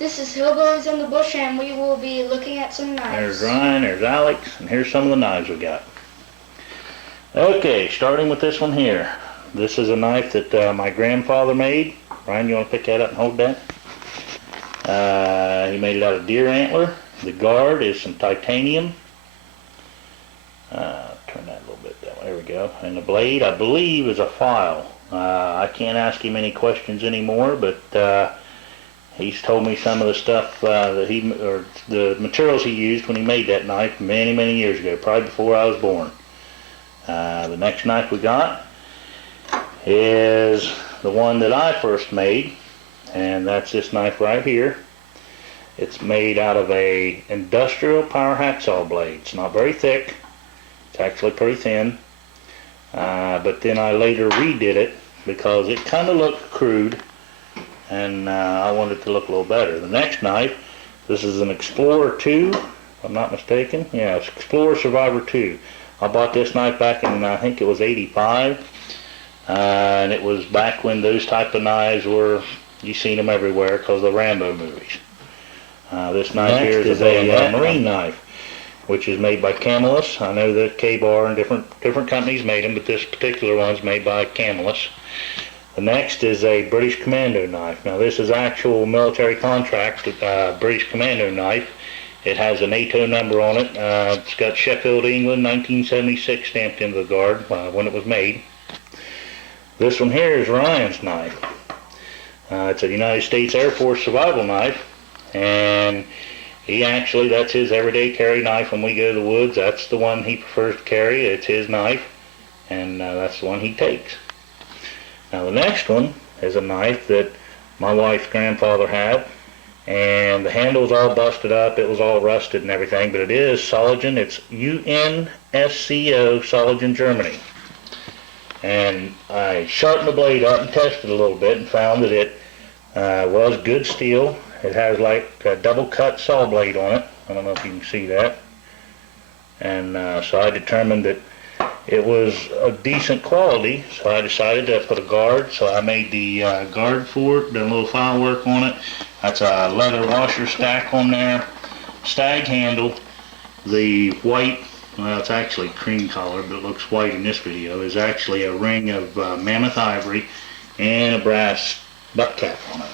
This is Hillbillies in the Bush, and we will be looking at some knives. There's Ryan, there's Alex, and here's some of the knives we got. Okay, starting with this one here. This is a knife that my grandfather made. Ryan, you want to pick that up and hold that? He made it out of deer antler. The guard is some titanium. Turn that a little bit that way. There we go. And the blade, I believe, is a file. I can't ask him any questions anymore, but he's told me some of the stuff or the materials he used when he made that knife many, many years ago, probably before I was born. The next knife we got is the one that I first made, and that's this knife right here. It's made out of a industrial power hacksaw blade. It's not very thick. It's actually pretty thin. But then I later redid it because it kind of looked crude, and I wanted it to look a little better. The next knife, this is an Explorer 2, if I'm not mistaken. Yeah, it's Explorer Survivor 2. I bought this knife back in, I think it was 85. And it was back when those type of knives were, you seen them everywhere because of the Rambo movies. This knife here is a marine knife, which is made by Camelus. I know that K-Bar and different companies made them, but this particular one's made by Camelus. The next is a British Commando knife. Now this is actual military contract British Commando knife. It has a NATO number on it. It's got Sheffield, England, 1976 stamped into the guard when it was made. This one here is Ryan's knife. It's a United States Air Force survival knife, and that's his everyday carry knife when we go to the woods. That's the one he prefers to carry. It's his knife, and that's the one he takes. Now the next one is a knife that my wife's grandfather had, and the handle's all busted up. It was all rusted and everything, but it is Soligen. It's UNSCO Soligen, Germany. And I sharpened the blade up and tested a little bit and found that it was good steel. It has like a double cut saw blade on it. I don't know if you can see that. And so I determined that it was of decent quality, so I decided to put a guard. So I made the guard for it, done a little file work on it. That's a leather washer stack on there, stag handle. The white, well, it's actually cream color, but it looks white in this video, is actually a ring of mammoth ivory and a brass butt cap on it.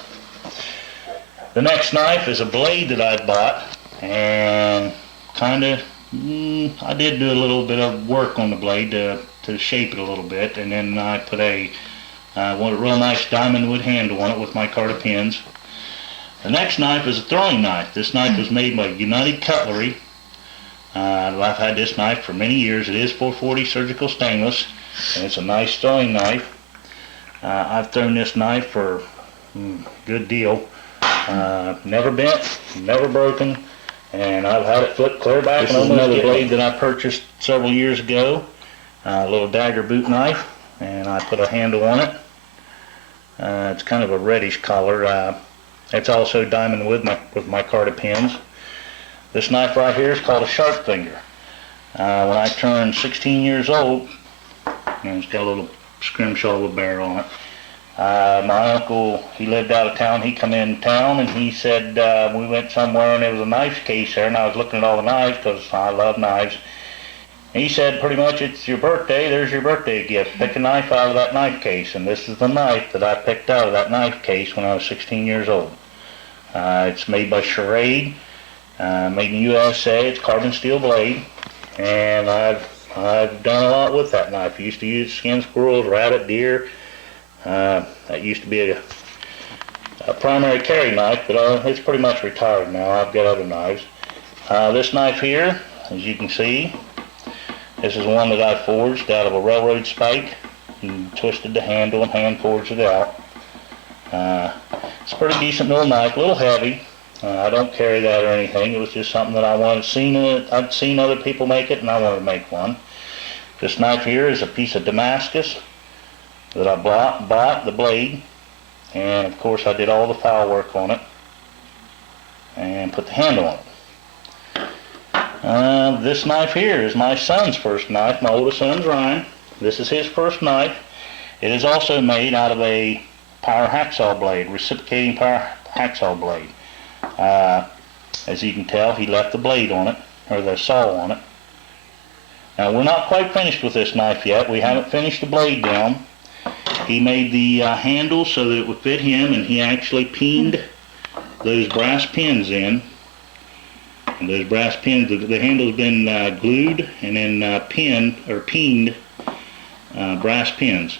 The next knife is a blade that I bought, and I did do a little bit of work on the blade to shape it a little bit, and then I put a real nice diamond wood handle on it with my micarta pins. The next knife is a throwing knife. This knife was made by United Cutlery. I've had this knife for many years. It is 440 surgical stainless, and it's a nice throwing knife. I've thrown this knife for a good deal. Never bent, never broken, and I've had it flip clear back. This is another blade that I purchased several years ago, a little dagger boot knife, and I put a handle on it. It's kind of a reddish color. It's also diamond wood with micarta pins. This knife right here is called a sharp finger. When I turned 16 years old, and it's got a little scrimshaw of a bear on it. My uncle, he lived out of town. He come in town and he said, we went somewhere and there was a knife case there, and I was looking at all the knives because I love knives. And he said, pretty much, it's your birthday, there's your birthday gift. Pick a knife out of that knife case. And this is the knife that I picked out of that knife case when I was 16 years old. It's made by Charade, made in the USA. It's carbon steel blade, and I've done a lot with that knife. I used to use skin squirrels, rabbit, deer. That used to be a primary carry knife, but it's pretty much retired now. I've got other knives. This knife here, as you can see, this is one that I forged out of a railroad spike and twisted the handle and hand forged it out. It's a pretty decent little knife, a little heavy. I don't carry that or anything. It was just something that I wanted. I'd seen other people make it, and I wanted to make one. This knife here is a piece of Damascus that I bought the blade, and of course I did all the file work on it and put the handle on it. This knife here is my son's first knife. My oldest son's Ryan. This is his first knife. It is also made out of a power hacksaw blade, reciprocating power hacksaw blade. As you can tell, he left the blade on it, or the saw on it. Now we're not quite finished with this knife yet. We haven't finished the blade down. He made the handle so that it would fit him, and he actually peened those brass pins in. And those brass pins, the handle's been glued and then peened brass pins.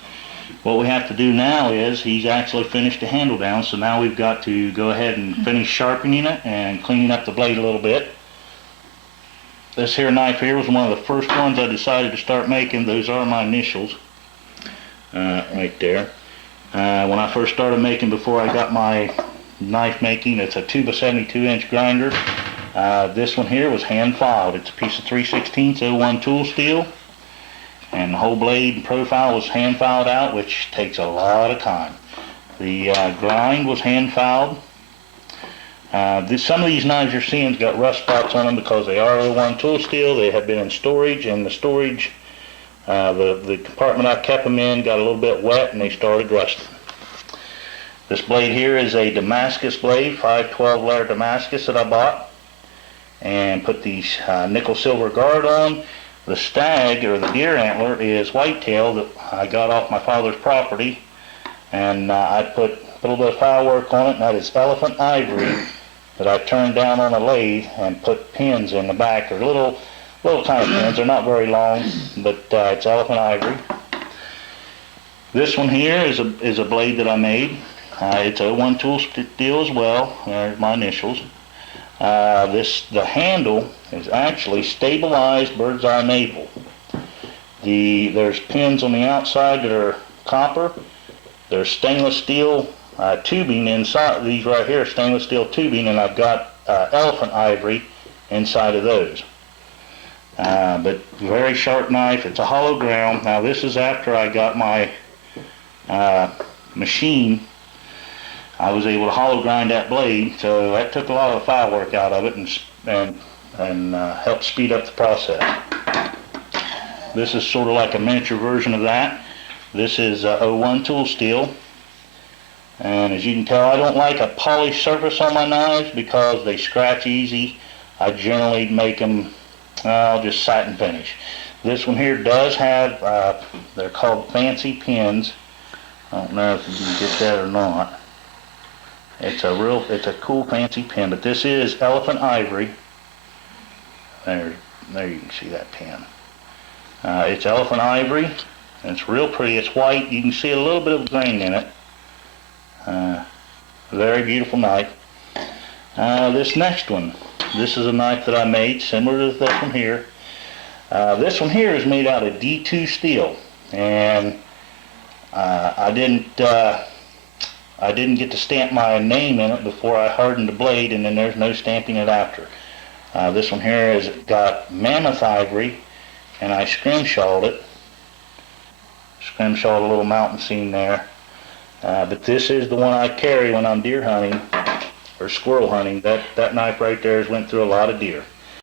What we have to do now is, he's actually finished the handle down, so now we've got to go ahead and finish sharpening it and cleaning up the blade a little bit. This here knife here was one of the first ones I decided to start making. Those are my initials right there. When I first started making, before I got my knife making, it's a 2x72 inch grinder. This one here was hand filed. It's a piece of 3/16 01 tool steel, and the whole blade and profile was hand filed out, which takes a lot of time. The grind was hand filed. Some of these knives you're seeing got rust spots on them because they are 01 tool steel. They have been in storage, and the storage, the compartment I kept them in got a little bit wet and they started rusting. This blade here is a Damascus blade, 512 layer Damascus that I bought, and put these nickel silver guard on. The stag, or the deer antler, is whitetail that I got off my father's property, and I put a little bit of firework on it, and that is elephant ivory that I turned down on a lathe and put pins in the back. They're little tiny pins. They're not very long, but it's elephant ivory. This one here is a blade that I made. It's a 01 tool steel as well. There's my initials. The handle is actually stabilized bird's eye maple. There's pins on the outside that are copper. There's stainless steel tubing inside. These right here are stainless steel tubing, and I've got elephant ivory inside of those. But very sharp knife. It's a hollow ground. Now this is after I got my machine. I was able to hollow grind that blade, so that took a lot of the firework out of it and helped speed up the process. This is sort of like a miniature version of that. This is 01 tool steel, and as you can tell, I don't like a polished surface on my knives because they scratch easy. I generally make them just satin finish. This one here does have, they're called fancy pins. I don't know if you can get that or not. It's a cool fancy pin, but this is elephant ivory. There you can see that pin. It's elephant ivory, and it's real pretty. It's white. You can see a little bit of grain in it. Very beautiful knife. This next one, this is a knife that I made similar to this one here. This one here is made out of D2 steel, and I didn't get to stamp my name in it before I hardened the blade, and then there's no stamping it after. This one here has got mammoth ivory, and I scrimshawed it. Scrimshawed a little mountain scene there. But this is the one I carry when I'm deer hunting or squirrel hunting. That knife right there has went through a lot of deer.